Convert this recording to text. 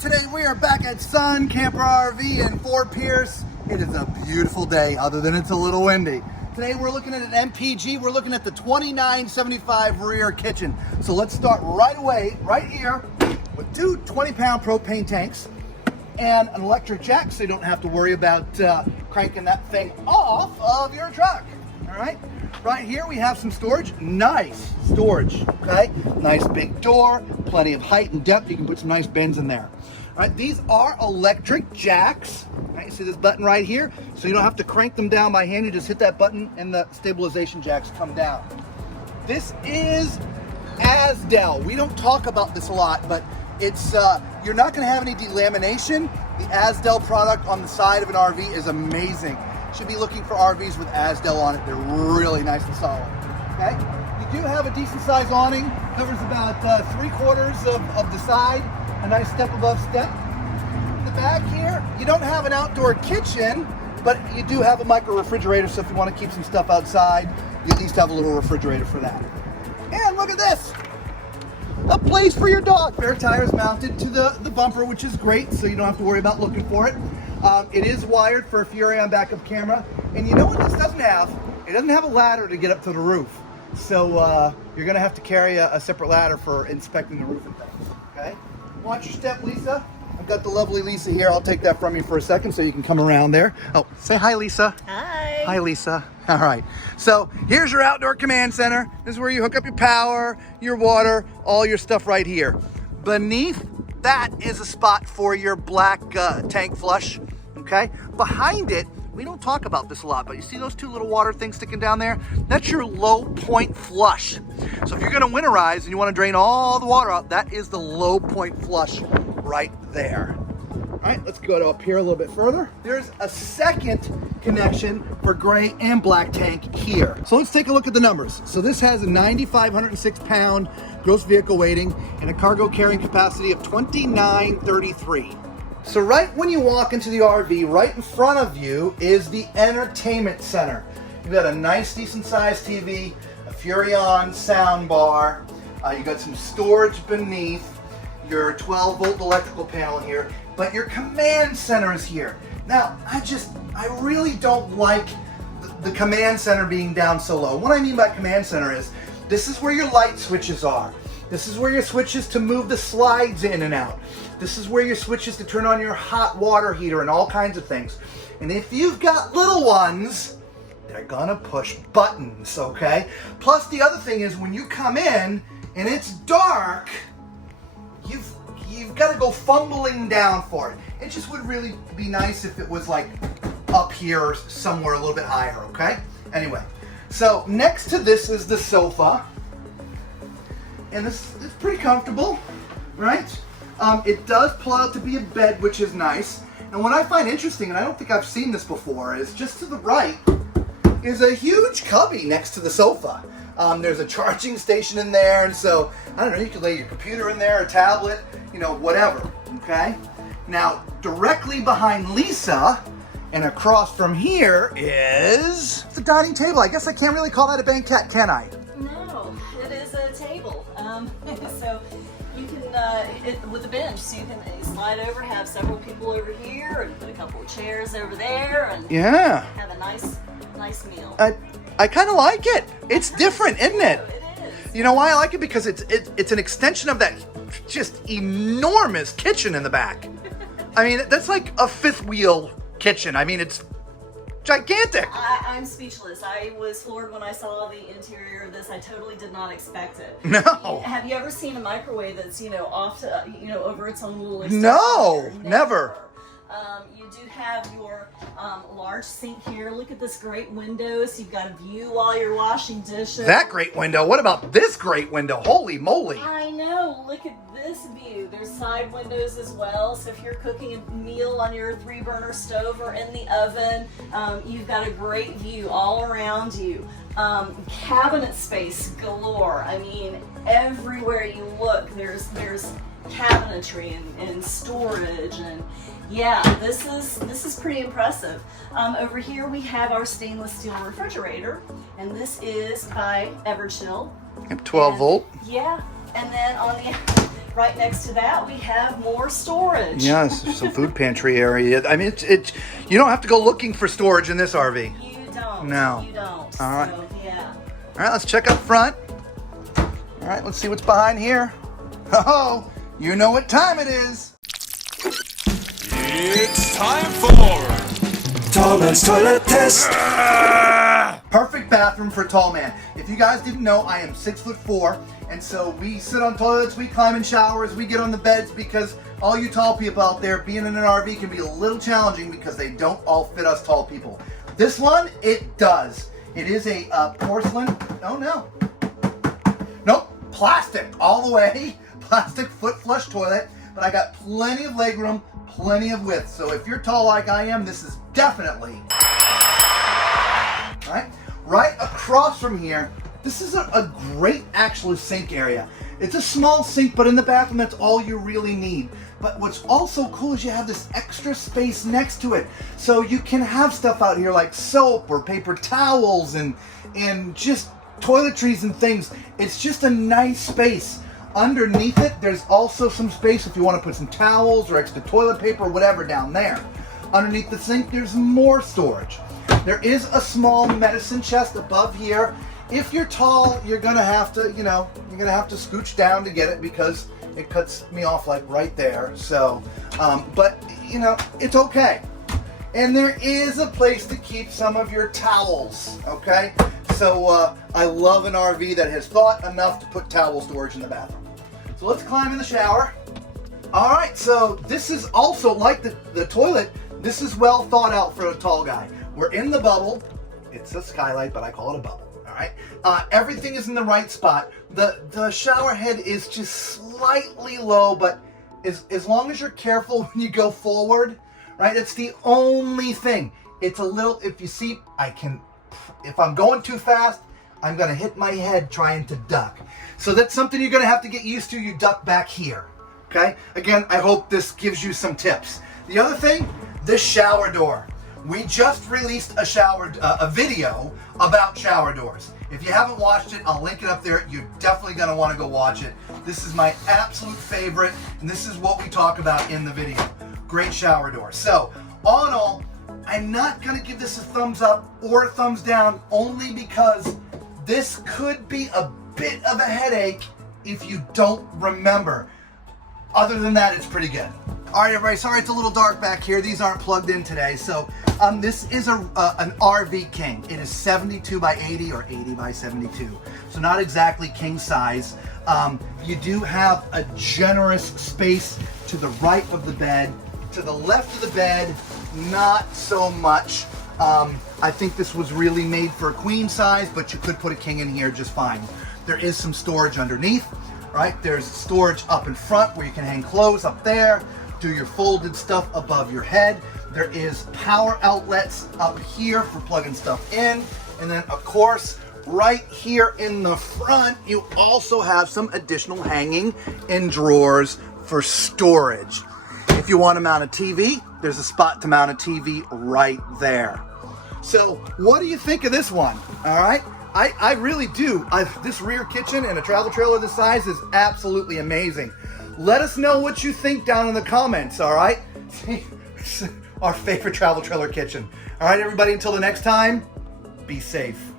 Today we are back at Sun Camper RV in Fort Pierce. It is a beautiful day, other than it's a little windy. Today we're looking at an MPG. We're looking at the 2975 rear kitchen. So let's start right away, right here, with two 20-pound propane tanks and an electric jack, so you don't have to worry about cranking that thing off of your truck. All right. Right here we have some storage. Nice storage, okay? Nice big door, plenty of height and depth. You can put some nice bins in there. All right, these are electric jacks. All right, you see this button right here? So you don't have to crank them down by hand. You just hit that button and the stabilization jacks come down. This is Asdel. We don't talk about this a lot, but it's you're not gonna have any delamination. The Asdel product on the side of an RV is amazing. Should be looking for RVs with Asdel on it. They're really nice and solid. Okay, you do have a decent size awning. Covers about 3/4 of the side. A nice step above step. In the back here, you don't have an outdoor kitchen, but you do have a micro refrigerator. So if you want to keep some stuff outside, you at least have a little refrigerator for that. And look at this, a place for your dog. Spare tires mounted to the bumper, which is great. So you don't have to worry about looking for it. It is wired for a Furrion backup camera. And you know what this doesn't have? It doesn't have a ladder to get up to the roof. So you're gonna have to carry a separate ladder for inspecting the roof and things, okay? Watch your step, Lisa. I've got the lovely Lisa here. I'll take that from you for a second so you can come around there. Oh, say hi, Lisa. Hi. Hi, Lisa. All right. So here's your outdoor command center. This is where you hook up your power, your water, all your stuff right here. Beneath that is a spot for your black tank flush, okay? Behind it, we don't talk about this a lot, but you see those two little water things sticking down there? That's your low point flush. So if you're gonna winterize and you wanna drain all the water out, that is the low point flush right there. All right, let's go up here a little bit further. There's a second connection for gray and black tank here. So let's take a look at the numbers. So this has a 9,506 pound gross vehicle weighting and a cargo carrying capacity of 2,933. So right when you walk into the RV, right in front of you is the entertainment center. You've got a nice, decent sized TV, a Furrion sound bar. You got some storage beneath, your 12-volt electrical panel here, but your command center is here. Now, I really don't like the command center being down so low. What I mean by command center is, this is where your light switches are. This is where your switches to move the slides in and out. This is where your switches to turn on your hot water heater and all kinds of things. And if you've got little ones, they're gonna push buttons, okay? Plus the other thing is, when you come in and it's dark, you've got to go fumbling down for it. It just would really be nice if it was like up here or somewhere a little bit higher, okay? Anyway, so next to this is the sofa. And it's pretty comfortable, right? It does pull out to be a bed, which is nice. And what I find interesting, and I don't think I've seen this before, is just to the right is a huge cubby next to the sofa. There's a charging station in there, and so, I don't know, you could lay your computer in there, a tablet, you know, whatever, okay? Now, directly behind Lisa, and across from here is the dining table. I guess I can't really call that a banquette, can I? No, it is a table. So you can, with a bench, so you can slide over, have several people over here, and put a couple of chairs over there, and yeah, have a nice meal. I kind of like it. It's different, isn't it? It is. You know why I like it? Because it's an extension of that just enormous kitchen in the back. I mean, that's like a fifth wheel kitchen. I mean, it's gigantic. I'm speechless. I was floored when I saw the interior of this. I totally did not expect it. No. Have you ever seen a microwave that's, off to, over its own little extension? No, never. You do have your large sink here. Look at this great window, so you've got a view while you're washing dishes. That great window. What about this great window? Holy moly. I know. Look at this view. There's side windows as well, so if you're cooking a meal on your 3-burner stove or in the oven, you've got a great view all around you. Cabinet space galore. I mean, everywhere you look, there's cabinetry and storage, and yeah, this is pretty impressive. Over here we have our stainless steel refrigerator, and this is by Everchill. 12 volt. Yeah, and then on the Right next to that, we have more storage. Yes, some food pantry area. I mean, it's you don't have to go looking for storage in this RV. You don't. No. You don't. All right. So, yeah. All right, let's check up front. All right, let's see what's behind here. Oh, you know what time it is. It's time for Tall Man's Toilet Test. Perfect bathroom for a tall man. If you guys didn't know, I am 6'4", and so we sit on toilets, we climb in showers, we get on the beds because all you tall people out there, being in an RV can be a little challenging because they don't all fit us tall people. This one, it does. It is a porcelain. Oh no. Nope, plastic all the way. Plastic foot flush toilet, but I got plenty of legroom, plenty of width. So if you're tall like I am, this is definitely right across from here. This is a great actual sink area. It's a small sink, but in the bathroom, that's all you really need. But what's also cool is you have this extra space next to it. So you can have stuff out here like soap or paper towels and just toiletries and things. It's just a nice space. Underneath it, there's also some space if you want to put some towels or extra toilet paper or whatever down there. Underneath the sink, there's more storage. There is a small medicine chest above here. If you're tall, you're gonna have to, you're gonna have to scooch down to get it because it cuts me off like right there. So, but it's okay. And there is a place to keep some of your towels, okay? So I love an RV that has thought enough to put towel storage in the bathroom. So let's climb in the shower. All right, so this is also like the toilet. This is well thought out for a tall guy. We're in the bubble. It's a skylight, but I call it a bubble. All right. Everything is in the right spot. The shower head is just slightly low, but as long as you're careful when you go forward, right? It's the only thing. It's a little. If you see, if I'm going too fast, I'm gonna hit my head trying to duck. So that's something you're gonna have to get used to. You duck back here. Okay. Again, I hope this gives you some tips. The other thing, this shower door. We just released a video about shower doors. If you haven't watched it, I'll link it up there. You're definitely going to want to go watch it. This is my absolute favorite, and this is what we talk about in the video. Great shower door. So, all in all, I'm not going to give this a thumbs up or a thumbs down only because this could be a bit of a headache if you don't remember. Other than that, it's pretty good. All right, everybody, sorry it's a little dark back here. These aren't plugged in today. So this is an RV King. It is 72 by 80 or 80 by 72. So not exactly king size. You do have a generous space to the right of the bed. To the left of the bed, not so much. I think this was really made for a queen size, but you could put a king in here just fine. There is some storage underneath, right? There's storage up in front where you can hang clothes up there. Do your folded stuff above your head. There is power outlets up here for plugging stuff in. And then of course, right here in the front, you also have some additional hanging and drawers for storage. If you want to mount a TV, there's a spot to mount a TV right there. So what do you think of this one? All right. I really do. This rear kitchen and a travel trailer this size is absolutely amazing. Let us know what you think down in the comments, all right? Our favorite travel trailer kitchen. All right, everybody, until the next time, be safe.